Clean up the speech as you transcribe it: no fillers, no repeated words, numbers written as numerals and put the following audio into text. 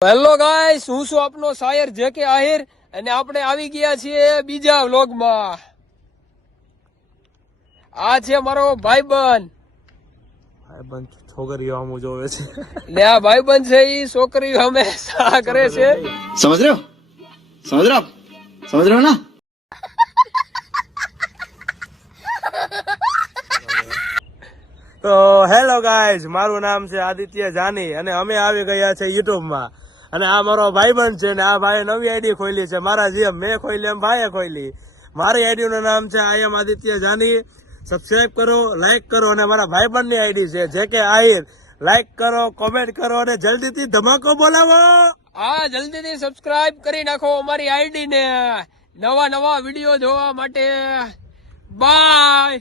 Hello guys, હું છું આપનો શાયર જેકે આહિર અને આપણે આવી ગયા છીએ બીજા વ્લોગમાં. આ છે મારો ભાઈબંધ છોકરીઓ આમ જોવે છે ને આ ભાઈબંધ છે ઈ છોકરીઓ અમે સા કરે છે. समझ रहे हो ना. તો હેલો ગાઈઝ, મારું નામ છે આદિત્ય જાની અને અમે આવી ગયા છે યુટ્યુબ માં. અને આ મારો ભાઈબંધ છે ને આ ભાઈ નવી આઈડી ખોલી છે. મારા જેમ મેં ખોલી એમ ભાઈએ ખોલી. મારી આઈડી નું નામ છે આઈ એમ આદિત્ય જાની. સબસ્ક્રાઇબ કરો, લાઈક કરો અને મારા ભાઈબંધ ની આઈડી છે જેકે આહિર. લાઈક કરો, કોમેન્ટ કરો અને જલ્દીથી ધમાકો બોલાવો. હા, જલ્દીથી સબસ્ક્રાઇબ કરી નાખો અમારી આઈડી ને નવા વિડીયો જોવા માટે. બાય.